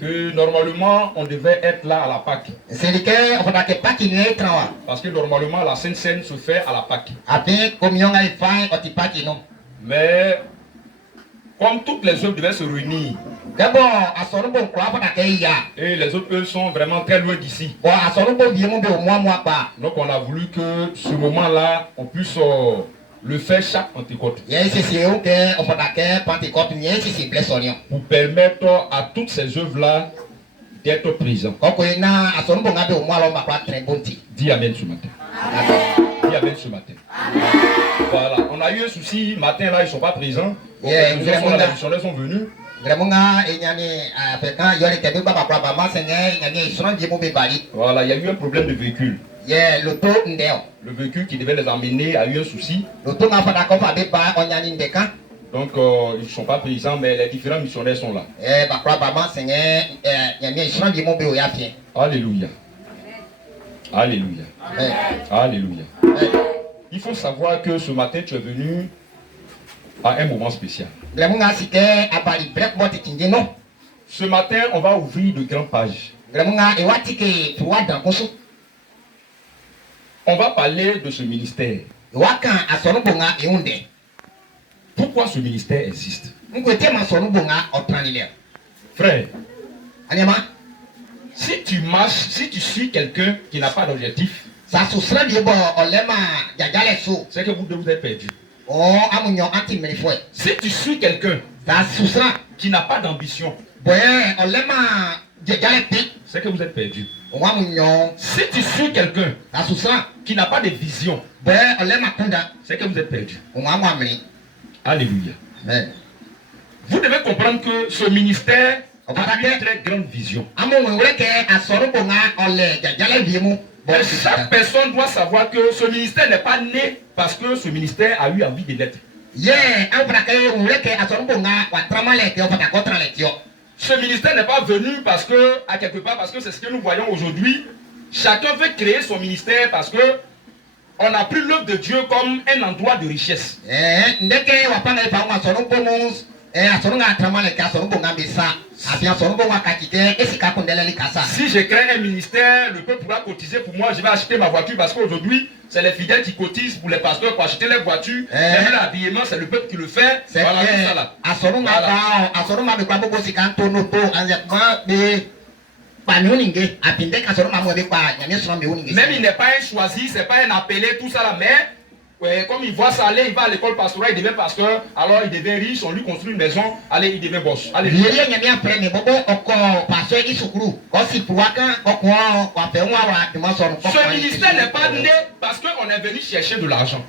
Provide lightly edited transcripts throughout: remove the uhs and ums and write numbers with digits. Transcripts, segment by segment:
Que normalement on devait être là à la Pâque. Parce que normalement la Sainte Seine se fait à la Pâque. Mais comme toutes les œuvres devaient se réunir, et les autres œuvres sont vraiment très loin d'ici, donc on a voulu que ce moment-là on puisse le faire chaque Pentecôte, pour permettre à toutes ces œuvres-là d'être présentes. Dis Amen ce matin. Dis Amen ce matin. Voilà, on a eu un souci matin là, ils ne sont pas présents. Les missionnaires sont venus. Voilà, il y a eu un problème de véhicule. Le véhicule qui devait les emmener a eu un souci. Donc ils ne sont pas présents, mais les différents missionnaires sont là. Alléluia. Alléluia. Alléluia. Il faut savoir que ce matin tu es venu à un moment spécial. Ce matin, on va ouvrir de grandes pages. On va parler de ce ministère. Pourquoi ce ministère existe? Frère, si tu marches, si tu suis quelqu'un qui n'a pas d'objectif, c'est que vous êtes perdu. Si tu suis quelqu'un qui n'a pas d'ambition, c'est que vous êtes perdu. Si tu suis quelqu'un qui n'a pas de vision, c'est que vous êtes perdu. Alléluia. Vous devez comprendre que ce ministère a une très grande vision. Et chaque personne doit savoir que ce ministère n'est pas né parce que ce ministère a eu envie de l'être. Ce ministère n'est pas venu parce que, à quelque part, parce que c'est ce que nous voyons aujourd'hui. Chacun veut créer son ministère parce que on a pris l'œuvre de Dieu comme un endroit de richesse. Si je crée un ministère, le peuple pourra cotiser pour moi, je vais acheter ma voiture parce qu'aujourd'hui, c'est les fidèles qui cotisent pour les pasteurs pour acheter les voitures. Même l'habillement, c'est le peuple qui le fait. Voilà tout ça là. Même il n'est pas un choisi, c'est pas un appelé, tout ça là, mais comme il voit ça aller, il va à l'école pastorale, il devient pasteur, alors il devient riche, on lui construit une maison, allez, il devient boss. Allez. Ce ministère n'est pas né parce qu'on est venu chercher de l'argent.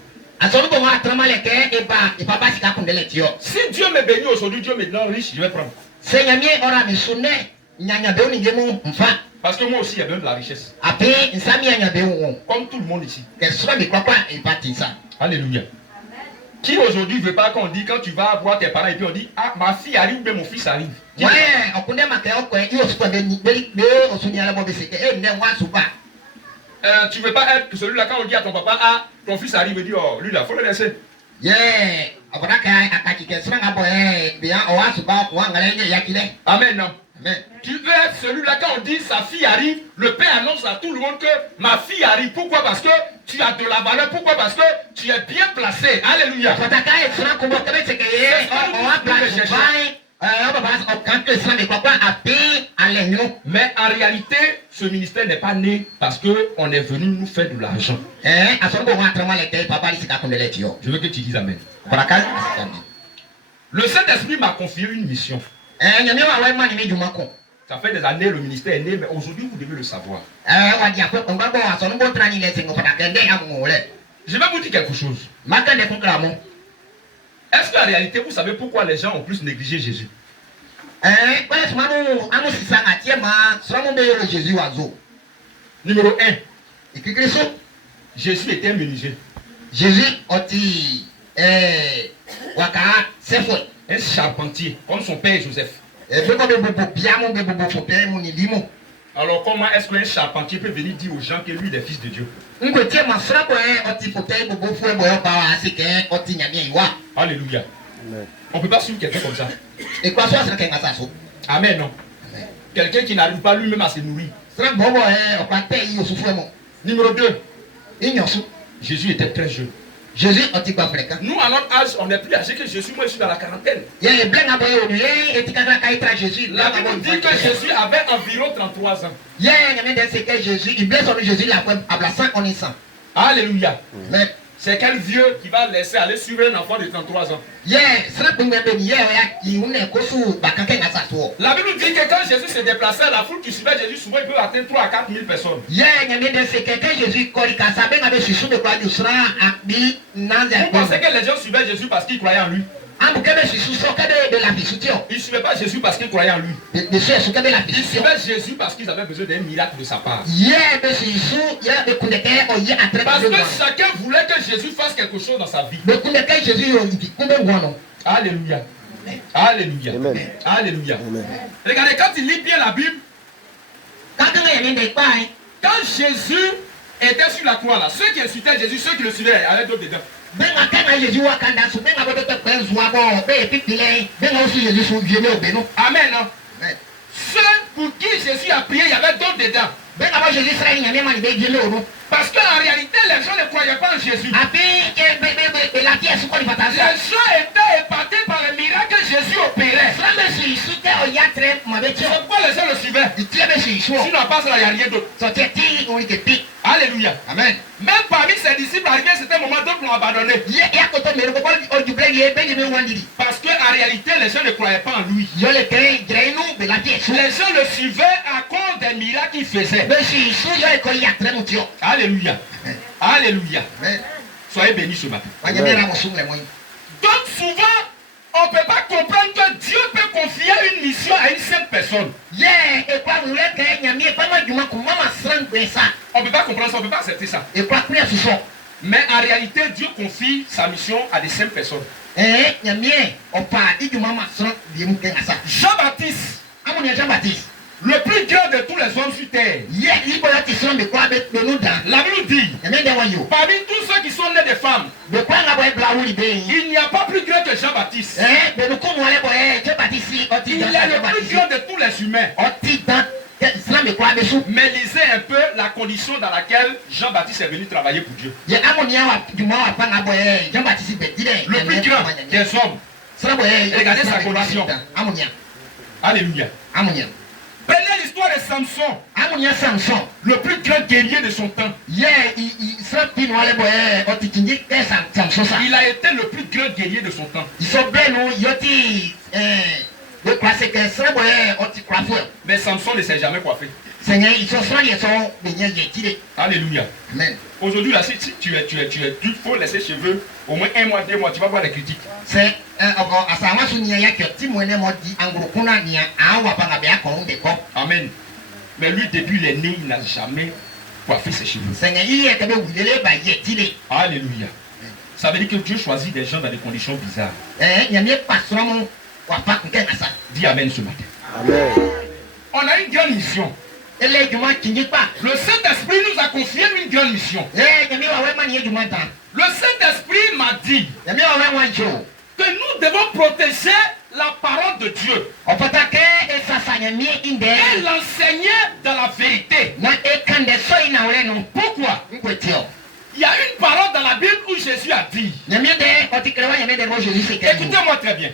Si Dieu me bénit aujourd'hui, Dieu me donne riche, je vais prendre. Parce que moi aussi, il y a besoin de la richesse. Comme tout le monde ici. Alléluia. Qui aujourd'hui ne veut pas qu'on dit, quand tu vas voir tes parents et puis on dit, ah, ma fille arrive ou bien mon fils arrive. Tu ne veux pas être celui-là quand on dit à ton papa, ah, ton fils arrive et dit, oh, lui là, il faut le laisser. Amen, non. Tu veux être celui-là quand on dit sa fille arrive, le père annonce à tout le monde que ma fille arrive. Pourquoi? Parce que tu as de la valeur. Pourquoi? Parce que tu es bien placé. Alléluia. Mais en réalité, ce ministère n'est pas né parce qu'on est venu nous faire de l'argent. Je veux que tu dises Amen. Le Saint-Esprit m'a confié une mission. Ça fait des années le ministère est né, mais aujourd'hui vous devez le savoir. Je vais vous dire quelque chose. Est-ce qu'en réalité vous savez pourquoi les gens ont plus négligé Jésus? Numéro 1. Jésus était un menuisier. Un charpentier, comme son père Joseph. Alors comment est-ce qu'un charpentier peut venir dire aux gens que lui est fils de Dieu? Alléluia. On ne peut pas suivre quelqu'un comme ça. Amen, non. Quelqu'un qui n'arrive pas lui-même à se nourrir. Numéro 2. Jésus était très jeune. Jésus, nous, à notre âge, on n'est plus âgé que Jésus. Moi, je suis dans la quarantaine. La Bible dit que Jésus avait environ 33 ans. Alléluia. C'est quel vieux qui va laisser aller suivre un enfant de 33 ans? La Bible dit que quand Jésus se déplaçait, la foule qui suivait Jésus, souvent il peut atteindre 3 à 4 000 personnes. Vous pensez que les gens suivaient Jésus parce qu'ils croyaient en lui? Ils ne suivaient pas Jésus parce qu'ils croyaient en lui. Ils suivaient Jésus parce qu'ils avaient besoin d'un miracle de sa part. Parce que chacun voulait que Jésus fasse quelque chose dans sa vie. Alléluia. Alléluia. Amen. Alléluia. Amen. Regardez, quand il lit bien la Bible, quand Jésus était sur la croix là, ceux qui insultaient Jésus, ceux qui le suivaient, allaient d'autres dedans. Amen. Ceux pour qui Jésus a prié, il y avait d'autres dedans. Parce qu'en réalité, les gens ne croyaient pas en Jésus. Les gens étaient épatés par le miracle que Jésus opérait. C'est pourquoi les gens le suivaient. Sinon, pas ça, il n'y a rien d'autre. Alléluia. Amen. Même parmi ses disciples arrivés, c'était un moment d'autres l'ont abandonné. Parce qu'en réalité, les gens ne croyaient pas en lui. Les gens le suivaient à cause des miracles qu'il faisait. Alléluia. Alléluia. Soyez bénis ce matin. Donc souvent, on ne peut pas comprendre que Dieu peut confier une mission à une seule personne. On ne peut pas comprendre ça, on ne peut pas accepter ça. Mais en réalité, Dieu confie sa mission à des simples personnes. Jean-Baptiste, le plus grand de tous les hommes sur terre. La Bible dit, parmi tous ceux qui sont nés de femmes, il n'y a pas plus grand que Jean-Baptiste. Il est le plus grand de tous les humains. Mais lisez un peu la condition dans laquelle Jean-Baptiste est venu travailler pour Dieu. Le plus grand des hommes. Regardez sa condition. Alléluia. Prenez l'histoire de Samson, le plus grand guerrier de son temps. Il a été le plus grand guerrier de son temps. Mais Samson ne s'est jamais coiffé. Alléluia. Amen. Aujourd'hui, là, si tu faut laisser cheveux au moins 1 mois, 2 mois, tu vas voir les critiques. Amen. Mais lui, depuis il est né, il n'a jamais coiffé ses cheveux. Alléluia. Ça veut dire que Dieu choisit des gens dans des conditions bizarres. Dis Amen ce matin. Amen. On a une grande mission. Le Saint-Esprit nous a confié une grande mission. Le Saint-Esprit m'a dit que nous devons protéger la parole de Dieu et l'enseigner dans la vérité. Pourquoi? Il y a une parole dans la Bible où Jésus a dit. Écoutez-moi très bien.